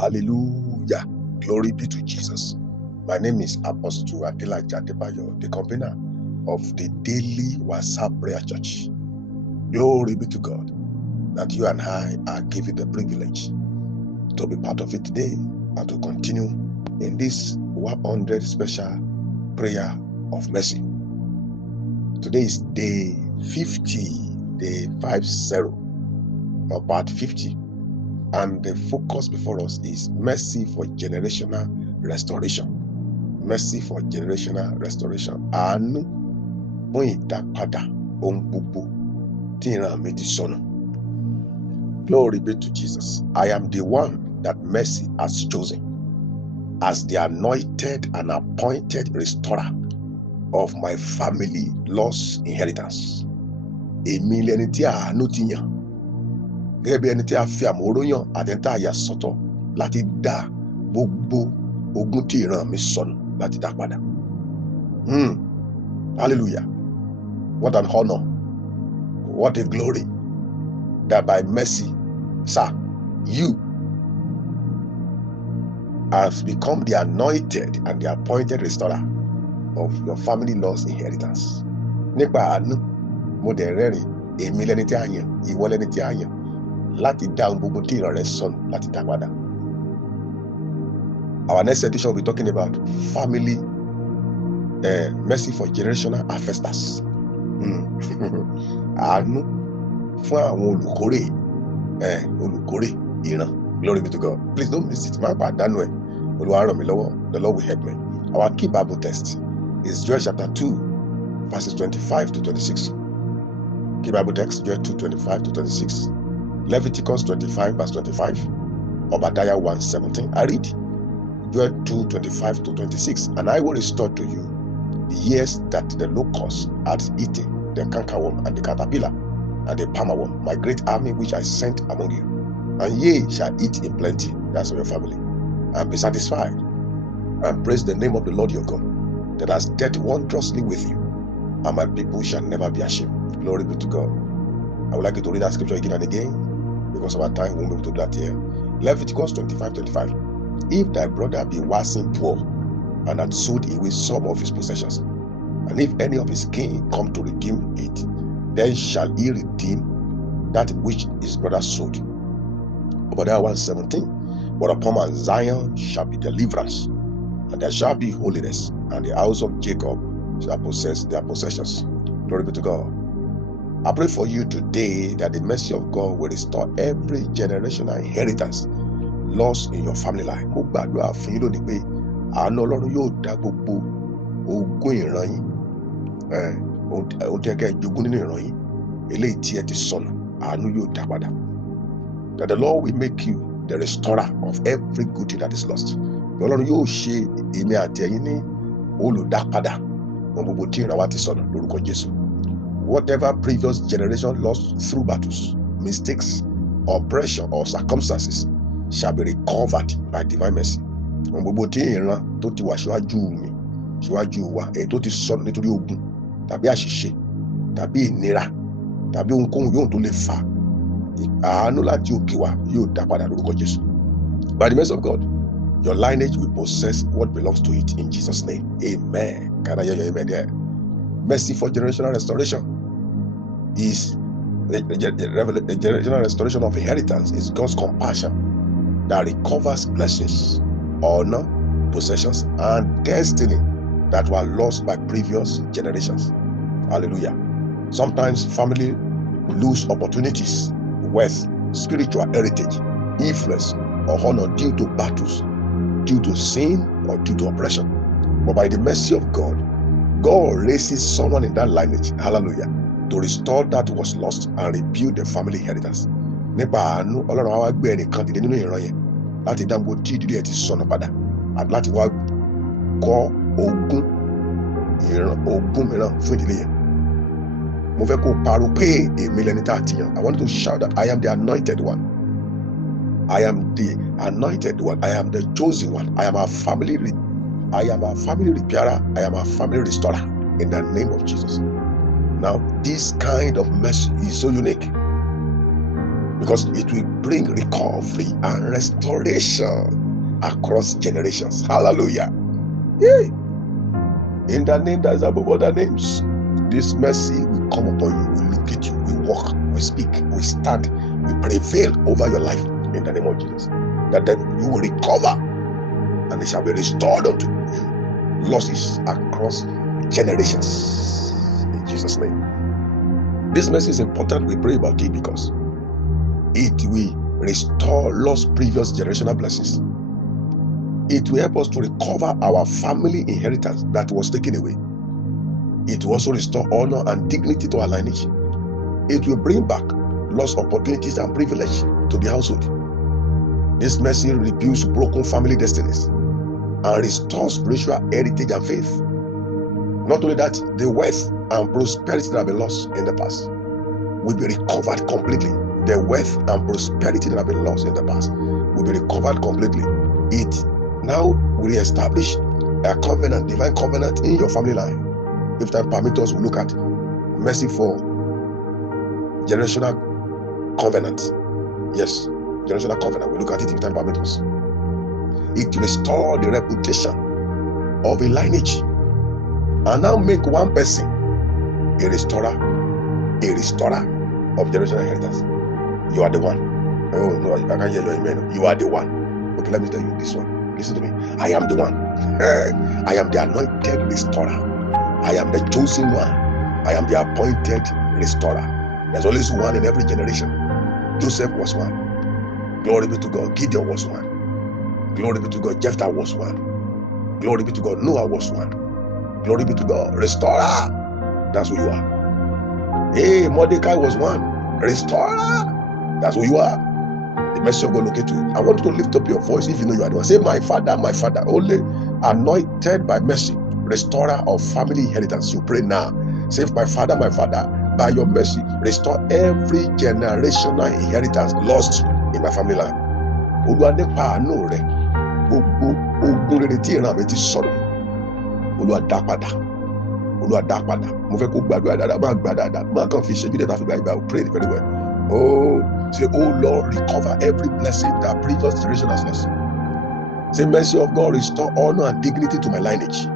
Hallelujah. Glory be to Jesus. My name is Apostle Adelaja Adebayo, the convener of the Daily WhatsApp Prayer Church. Glory be to God that you and I are given the privilege to be part of it today and to continue in this 100 special prayer of mercy. Today is day 50, day 50, or part 50. And the focus before us is mercy for generational restoration. Mercy for generational restoration. Àánú fún ìdápadà ohun gbogbo tí ìran mi ti sọnù. Glory be to Jesus. I am the one that mercy has chosen as the anointed and appointed restorer of my family lost inheritance. Èmi lẹni tí àánú ti yàn gẹ́gẹ́ bí ẹni tí a fi àmóró yàn àtẹ̀ntà àyà sọ́tọ̀ láti dá gbogbo ogún tí ìran mi sọnù láti dá padà. Hallelujah. What an honor. What a glory that by mercy, sir, you have become the anointed and the appointed restorer of your family lost inheritance. Nípa àánú, mo dẹ̀ rẹ́rìn, èmi lẹni tí a yàn, ìwọ lẹni tí a yàn láti dá ohun gbogbo tí ìran rẹ sọnù láti dá padà. Our next edition will be talking about family mercy for generational harvesters. Àánú fún àwọn olùkórè ìran. Glory be to God. Please don't miss it. Má pàdánù ẹ̀. Olúwa ràn mí lọ́wọ́. The Lord will help me. Our key Bible text is Joel chapter 2, verses 25 to 26. Key Bible text, Joel 2, 25 to 26. Leviticus 25, verse 25. Obadiah 1, 17. I read Joel 2, 25 to 26. And I will restore to you the years that the locust had eaten, the cankerworm and the caterpillar and the palmerworm, my great army which I sent among you. And ye shall eat in plenty, that's of your family, and be satisfied, and praise the name of the Lord your God, that has dealt wondrously with you, and my people shall never be ashamed. Glory be to God. I would like you to read that scripture again and again, because of our time, we won't be able to do that here. Leviticus 25, 25. If thy brother be waxing poor, and had sold away some of his possessions, and if any of his kin come to redeem it, then shall he redeem that which his brother sold. Obadiah 1:17. But upon Mount Zion shall be deliverance, and there shall be holiness, and the house of Jacob shall possess their possessions. Glory be to God. I pray for you today that the mercy of God will restore every generational inheritance lost in your family life. Mo gbàdúrà fún yín lónìí pé àánú Ọlọ́run yóò dá gbogbo ogún ìran yín, ohun tí ẹ kẹ́ jogún nínú ìran yín, eléyìí tí ẹ ti sọnù, àánú yóò dá padà. That the Lord will make you the restorer of every good thing that is lost. Ọlọ́run yóò ṣe èmi àti ẹ̀yin ní olùdápadà ohun gbogbo tí ìran wa ti sọnù lórúkọ Jésù. Whatever previous generation lost through battles, mistakes, oppression, or circumstances shall be recovered by divine mercy. Ohun gbogbo tí ìran tó ti wà síwájú mi, síwájú wa, èyí tó ti sọnù nítorí ogun, tàbí àṣìṣe, tàbí ìnira, tàbí ohunkóhun yóò tó lè fà, àánú láti òkè wá yóò dá padà lórúkọ Jésù. By the mercy of God, your lineage will possess what belongs to it in Jesus' name. Amen. Can I hear your amen there? Mercy for generational restoration is the generational restoration of inheritance is God's compassion that recovers blessings, honor, possessions, and destiny that were lost by previous generations. Hallelujah. Sometimes family lose opportunities, wealth, spiritual heritage, influence, or honor due to battles, due to sin, or due to oppression. But by the mercy of God, God raises someone in that lineage, hallelujah, to restore that was lost and rebuild the family inheritance. Nípa àánú, Ọlọ́run á wá gbé ẹnìkan dìde nínú ìran yẹn láti dá gbogbo tí ìdílé ẹ̀ ti sọnù padà, àti láti wá kọ́ ogún mìíràn fún ìdílé yẹn. Mo fẹ́ kó pariwo pé èmi lẹni tá a ti yàn. I want to shout that I am the anointed one. I am the anointed one. I am the chosen one. I am a family repairer. I am a family restorer in the name of Jesus. Now, this kind of mercy is so unique. because it will bring recovery and restoration across generations. Hallelujah. Yay. In the name that is above other names, this mercy will come upon you, will look at you, will walk, will speak, will stand, will prevail over your life in the name of Jesus. That then you will recover and it shall be restored unto you. Losses across generations. In Jesus' name. This mercy is important. We pray about it because it will restore lost previous generational blessings. It will help us to recover our family inheritance that was taken away. It will also restore honor and dignity to our lineage. It will bring back lost opportunities and privilege to the household. This mercy rebuilds broken family destinies and restores spiritual heritage and faith. Not only that, the wealth and prosperity that have been lost in the past will be recovered completely. The wealth and prosperity that have been lost in the past will be recovered completely. It now will reestablish a covenant, divine covenant in your family line. If time permits us, we'll look at mercy for generational covenant. Yes, generational covenant. We'll look at it if time permits us. It will restore the reputation of a lineage and now make one person a restorer of generational inheritance. You are the one. Oh no, I can't hear your amen. You are the one. Okay, let me tell you this one. Listen to me. I am the one. I am the anointed restorer. I am the chosen one. I am the appointed restorer. There's always one in every generation. Joseph was one. Glory be to God. Gideon was one. Glory be to God. Jephthah was one. Glory be to God. Noah was one. Glory be to God. Restorer. That's who you are. Hey, Mordecai was one. Restorer. That's who you are. The mercy of God locate you. I want you to lift up your voice if you know you are the one. Say, my Father, only anointed by mercy, restorer of family inheritance. You pray now. Say, my Father, by your mercy, restore every generational inheritance lost in my family line. Olúwa nípa àánú rẹ̀, gbogbo ogun rere tí ìran mi ti sọ̀rọ̀, Olúwa dá padà. Olúwa dá padà. Mo fẹ́ kó gbàdúrà dáadáa, máa gbà dáadáa, máa kàn fi ṣe bí dẹ́ta fi gba ìgbà. Pray very well. Oh, say, oh Lord, recover every blessing that previous generation has lost. Say, mercy of God, restore honor and dignity to my lineage.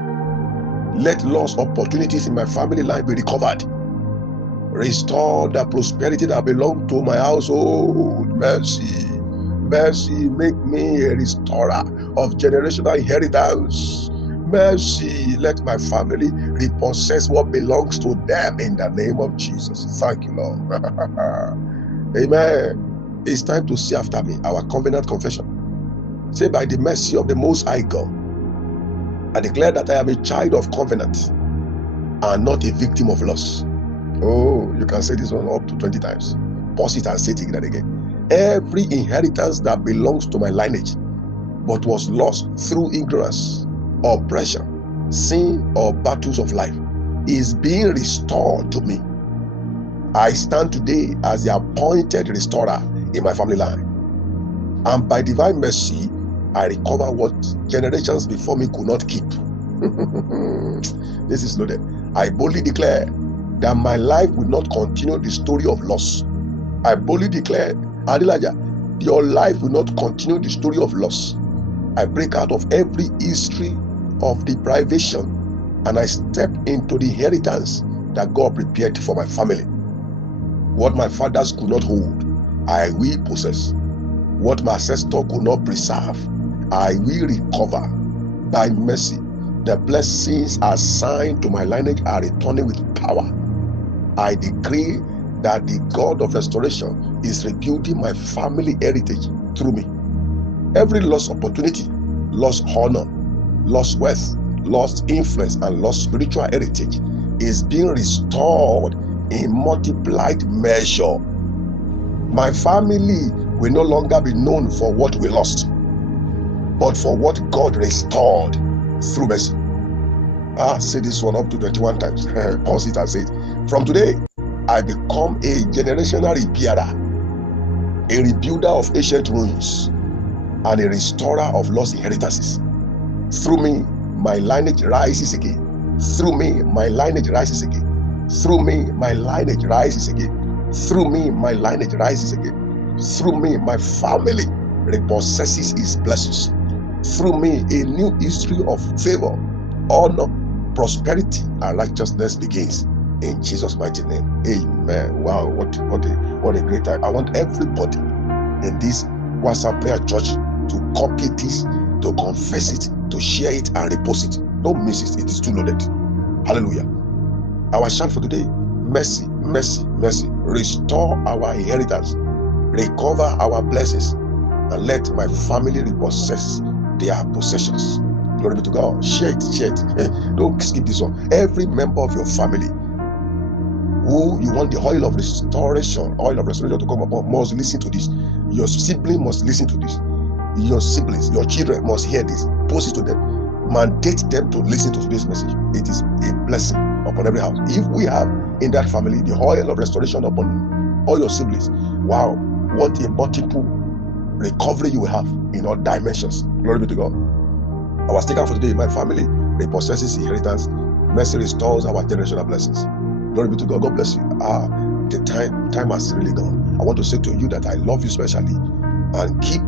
Let lost opportunities in my family line be recovered. Restore the prosperity that belongs to my household. Mercy, mercy, make me a restorer of generational inheritance. Mercy, let my family repossess what belongs to them in the name of Jesus. Thank you, Lord. Amen. It's time to see after me our covenant confession. Say, by the mercy of the Most High God, I declare that I am a child of covenant and not a victim of loss. Oh, you can say this one up to 20 times. Pause it and say it again. Every inheritance that belongs to my lineage but was lost through ignorance, oppression, sin, or battles of life is being restored to me. I stand today as the appointed restorer in my family line. And by divine mercy, I recover what generations before me could not keep. This is loaded. I boldly declare that my life will not continue the story of loss. I boldly declare, Adelaja, your life will not continue the story of loss. I break out of every history of deprivation and I step into the inheritance that God prepared for my family. What my fathers could not hold, I will possess. What my ancestors could not preserve, I will recover. By mercy, the blessings assigned to my lineage are returning with power. I decree that the God of restoration is rebuilding my family heritage through me. Every lost opportunity, lost honor, lost wealth, lost influence, and lost spiritual heritage is being restored in multiplied measure. My family will no longer be known for what we lost, but for what God restored through mercy. Say this one up to 21 times. Pause it and say it. From today, I become a generational repairer, a rebuilder of ancient ruins, and a restorer of lost inheritances. Through me, my lineage rises again. Through me, my lineage rises again. Through me, my lineage rises again. Through me, my lineage rises again. Through me, my family repossesses his blessings. Through me, a new history of favor, honor, prosperity, and righteousness begins. In Jesus' mighty name. Amen. Wow, what a great time. I want everybody in this WhatsApp prayer church to copy this, to confess it, to share it, and repost it. Don't miss it. It is too loaded. Hallelujah. Our shout for today: mercy, mercy, mercy. Restore our inheritance, recover our blessings, and let my family repossess their possessions. Glory be to God. Share it, share it. Don't skip this one. Every member of your family who you want the oil of restoration to come upon must listen to this. Your sibling must listen to this. Your siblings, your children must hear this. Post it to them. Mandate them to listen to this message. It is a blessing upon every house. If we have in that family the oil of restoration upon all your siblings, wow, what a multiple recovery you will have in all dimensions. Glory be to God. Our sticker for today: my family repossesses inheritance. Mercy restores our generational blessings. Glory be to God. God bless you. The time has really gone. I want to say to you that I love you specially, and keep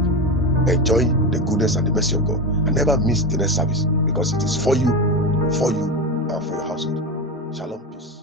enjoying the goodness and the mercy of God, and never miss the next service, because it is for you, and for your household. Shalom, peace.